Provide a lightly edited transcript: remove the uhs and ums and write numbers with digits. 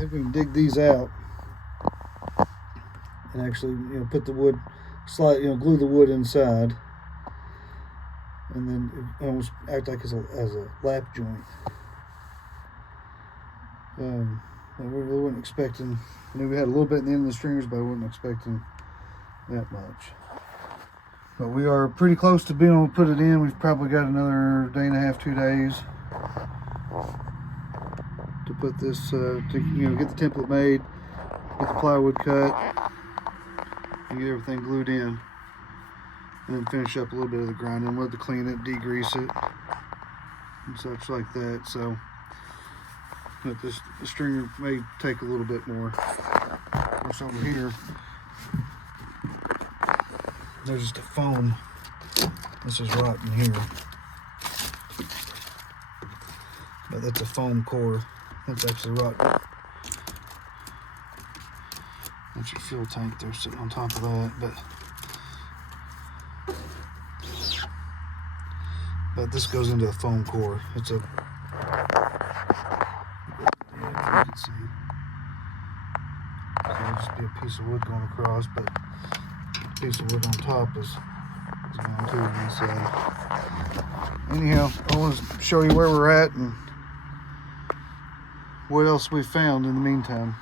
if we can dig these out and actually, put the wood, glue the wood inside, and then it almost act like as a lap joint. We really weren't expecting. I mean, we had a little bit in the end of the stringers, but I wasn't expecting that much. But we are pretty close to being able to put it in. We've probably got another day and a half, 2 days to put this, to get the template made, get the plywood cut, and get everything glued in, and then finish up a little bit of the grinding. We'll have to clean it, degrease it, and such like that. So, but the stringer may take a little bit more. Of course, over here, there's just a foam. This is rotten here, but that's a foam core. That's actually rotten. That's your fuel tank there sitting on top of that, but this goes into a foam core. It's a, you can see, it'll just be a piece of wood going across, but the piece of wood on top is going to the inside. Anyhow, I want to show you where we're at and what else we found in the meantime.